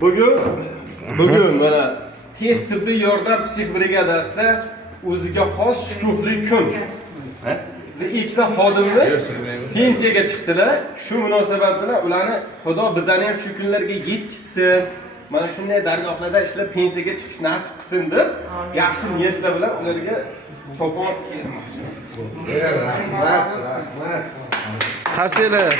Bugun mana tez tibbiy yordam psix brigadasida o'ziga xos shukuhli kun. Biz ikkita xodimimiz pensiyaga chiqdilar. Shu munosabat bilan ularni Xudo bizani ham shu kunlarga yetkazsin. Mana shunday dargohlarda ishlab pensiyaga chiqish nasib qilsin deb yaxshi niyatlar bilan ularga chopon bermoqchimiz. Rahmat. Qarsiylar.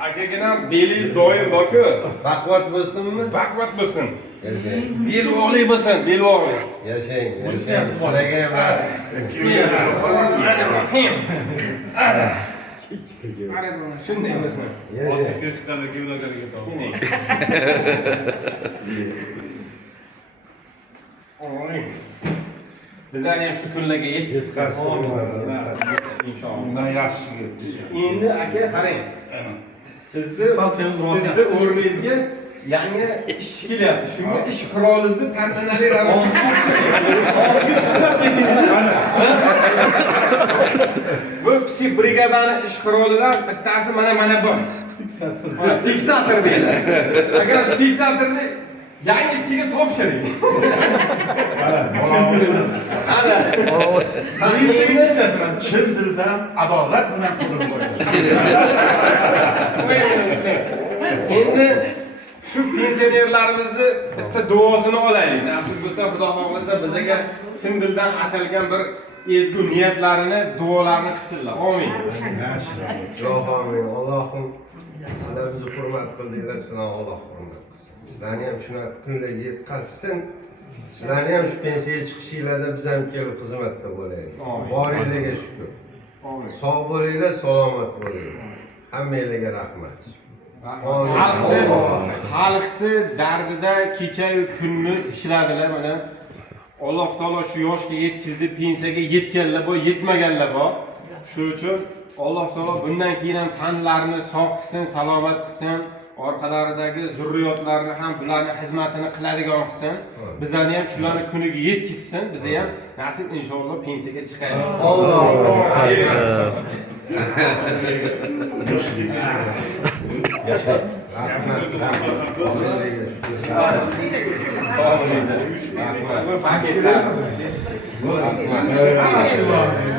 Akaginam belingiz doim borku. Baquvvat bo'lsinmi? Baquvvat bo'lsin. Yashang. Belvog'li bo'lsin, belvog'li. Yashang. Sizlarga ham nasib qilsin. Bismillahirrohmanirrohim. Shunday bo'lsin. Bizlarni ham shu kunlarga yetkazsin. Inshaalloh. Bundan yaxshi yetishadi. Endi aka qarang. Sizni o'rningizga yangi ish kelyapti. Shunga ish qurolingizni tantanali ravishda bu psix brigadani ish qurolidan bittasi mana bu. Fiksator deyiladi. Agar shu fiksatorni yangi ishchiga topshiring. Chin dildan adolat bilan qilib qo'yasiz. Endi shu pensionerlarimizni bitta duosini olaylik. Nasib bo'lsa, Xudo xohlasa bizga chin dildan atalgan bir ezgu niyatlarini, duolarini qilsinlar. Amin. Amin. Allohim sizlar bizni hurmat qildinglar, sizlarni Alloh hurmat qilsin. Sizlarni ham shuna kunlarga yetkazsin. Sizlarni ham shu pensiyaga chiqishinglarda biz ham kelib xizmatda bo'laylik. Boringlarga shukr. Sog' bo'linglar, salomat bo'linglar. Hammanglarga rahmat. Xalqni dardida kecha-yu kunduz ishladilar mana. Alloh taolo shu yoshga yetkazdi, pensiyaga yetganlar bor, yetmaganlar bor. Shuning uchun Alloh taolo bundan keyin ham tanlarini sog' qilsin, salomat qilsin, orqalaridagi zurriyotlarni ham bularni xizmatini qiladigan qilsin. Bizlarni ham shularni kuniga yetkazsin, bizga ham nasib inshaalloh pensiyaga chiqaylik. Rahmat.